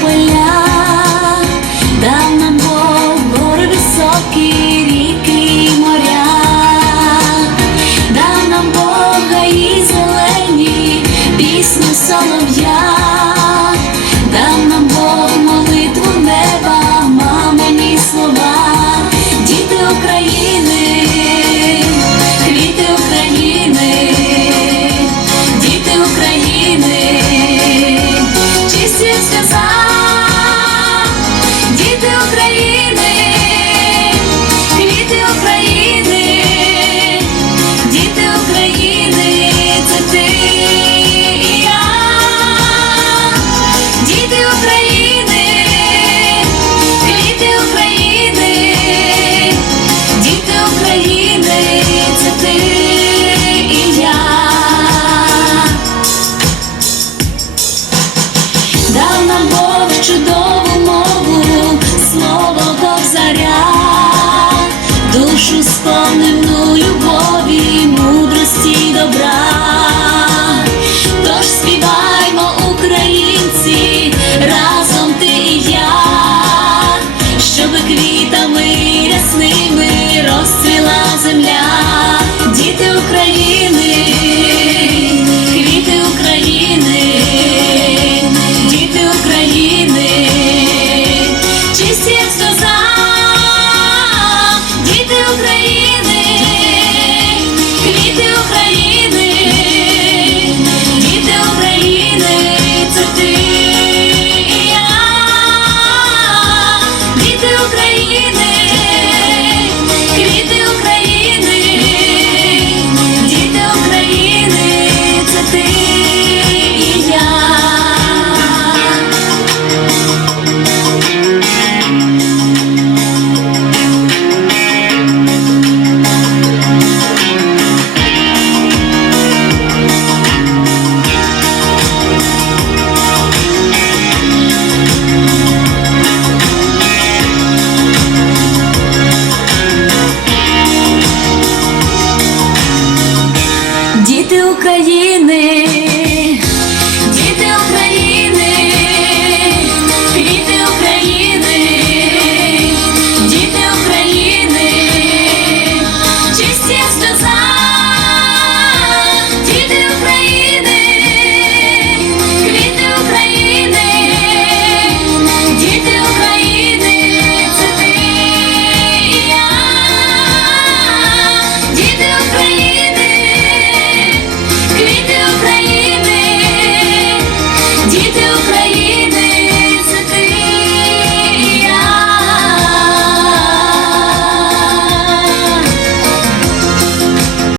поля, дав нам Бог гори високі, ріки і моря, дав нам Бога і зелені, пісні, солов'я, дав нам Бог. Квіти України, України,